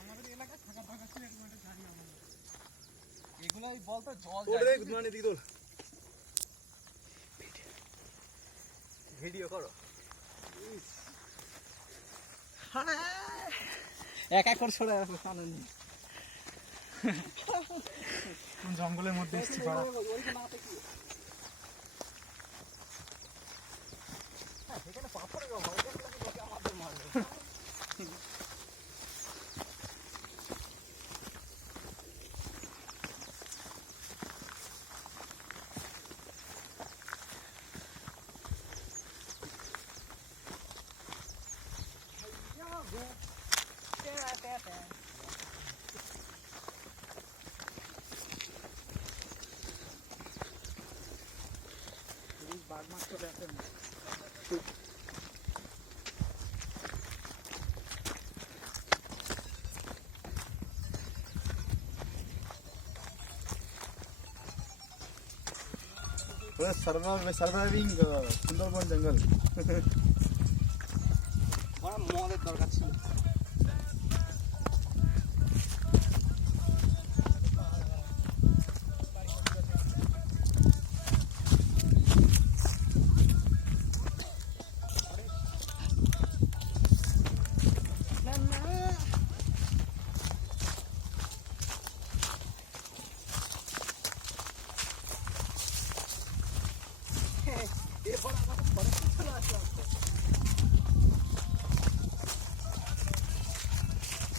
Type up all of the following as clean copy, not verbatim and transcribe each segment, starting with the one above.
আমাদের এলাকায় থাকা থাকা ছিল একটা ঝাড়ি আমাদের এগুলো ওই বলতো জল যায় ভিডিও করো এক এক করে সরে আসো সামনে জঙ্গলের মধ্যে এসেছি পাড়া সেখানে পাথর আমাদের মারবে বাঘ মাছ চলে আসে সার্ভাইভিং সুন্দরবন জঙ্গল মদের দরকার ছিল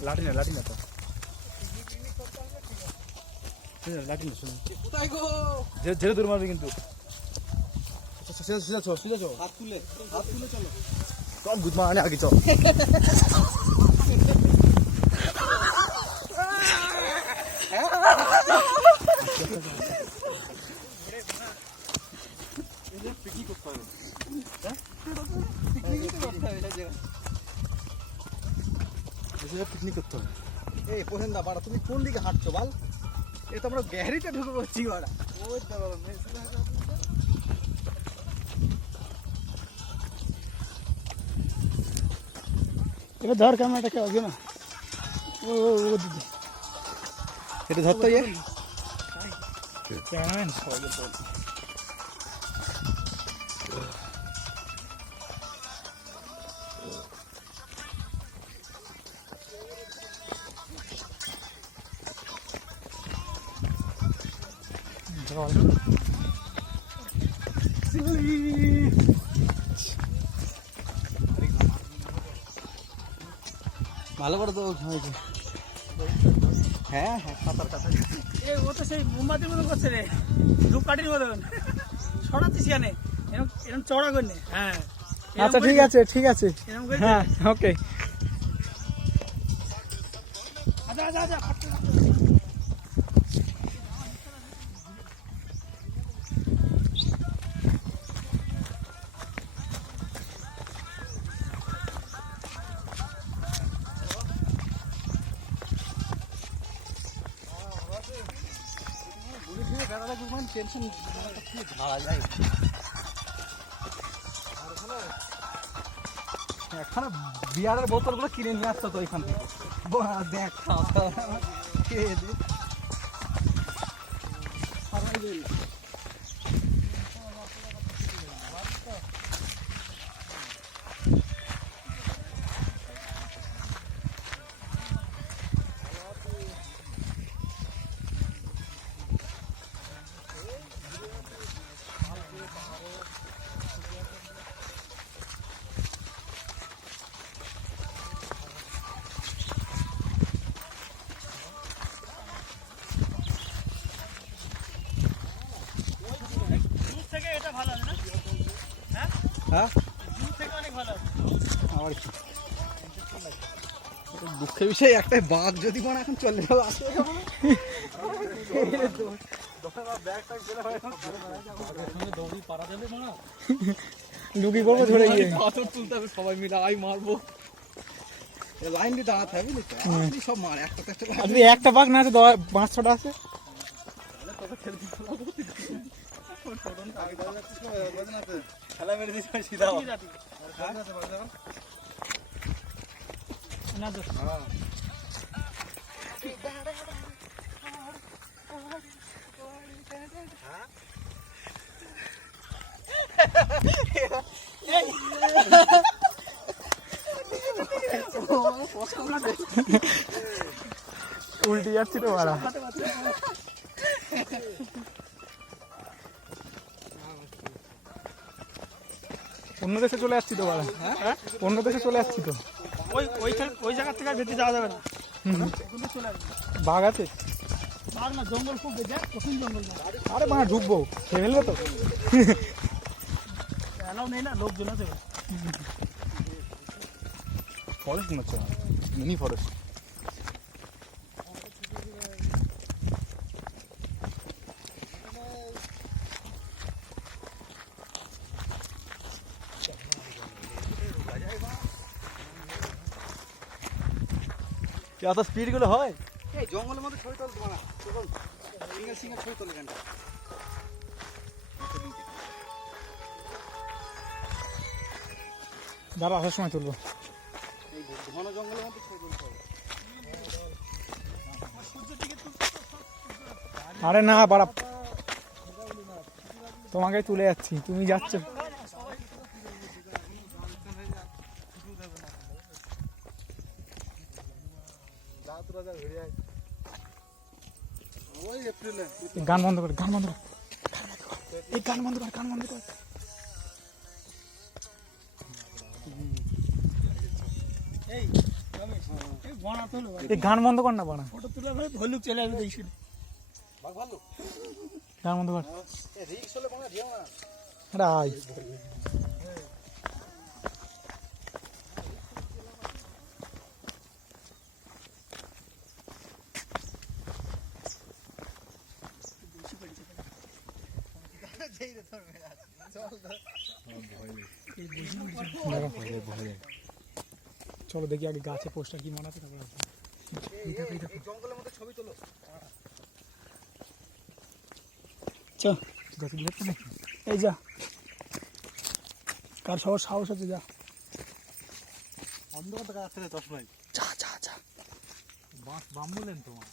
লাঠি না তো লাঠি না শুনুন ঝেড়ে দূর মারবে কিন্তু হাত তুলে চলো চল গুড মর্নিং আগে চল পিকনিক করতে হবে পিকনিক করতে হবে এই পোহেন্দা বাড়া তুমি কোন দিকে হাঁটছো বল এ তো আমরা গ্যারিতে ঢুকে পড়ছি বাড়া ওই এটা ধর ক্যামেরাটাকে আগে না ও দিদি এটা ধরতে ইয়ে ক্যামেরাম্যান ভালো করে তো হয়েছে হ্যাঁ সাঁতার কাটা ও তো সেই মোমবাতির মতন করছে রে ধূপকাঠির মতন সরাচ্ছিস কেন এরকম চড়া করে হ্যাঁ আচ্ছা ঠিক আছে হ্যাঁ ওকে আচ্ছা টেনশন ঝাড়া যায় একখানা বিয়ারের বোতলগুলো কিনে নিয়ে আসতো তো ওইখান থেকে দেখ খেয়ে দে দুঃখের বিষয় একটাই বাঘ যদি মনে এখন চলে যাবে আসে লুকি করবো ধরে পাথর তুলতে হবে সবাই মিলে আই মারবো লাইন দিয়ে দাঁড়াতে হবে সব মার একটা বাঘ না আছে 5-6টা আছে খেলা মেরে দিচ্ছে সিধা না তো উল্টে যাচ্ছি তো বাড়া। অন্য দেশে চলে আসছি তো বাড়া, অন্য দেশে চলে আসছি তো। ওই জায়গা থেকে আর ভেতরে যাওয়া যাবে না, চলে আসবে। বাঘ আছে? বাঘ না, জঙ্গল খুব বেঁধে, কঠিন জঙ্গল না। আরে বাড়া ঢুকবো, খেয়ে ফেলবে তো। অ্যালাউ নেই না, লোকজন আছে। ফরেস্ট মনে হচ্ছে, মিনি ফরেস্ট। এত স্পিড গুলো হয় এই জঙ্গলের মধ্যে ছবি তোল তোমার সিঙ্গেল সিঙ্গেল ছবি তোলে গানটা দাঁড়া, আসার সময় তুলবো। এই ঘন জঙ্গলের মধ্যে ছবি তুলতে হবে। আরে না বাড়া, তোমাকে তুলে যাচ্ছি, তুমি যাচ্ছ। ওই এপ্রিলে গান বন্ধ করে, গান বন্ধ কর, এই গান বন্ধ কর, গান বন্ধ কর। এই বনা তোলো, এই গান বন্ধ কর না বাড়া, ফটো তুলে ভাই ভল্লুক চলে আসবে এই শুনে। বাঘ ভালো গান বন্ধ কর। রিক্স হলে বাংলা ঢেউ না আরে আয়, চলো দেখি আগে গাছে পোস্টার কি মনে আছে, তারপর আসবো। এই জঙ্গলের মধ্যে ছবি তোলো চ গাছে দেখতে নাকি? এই যা, কার সবার সাহস আছে, যা। অন্ধকার থেকে 10 মিনিট যা যা যা, বাস বাম বললেন তোমার।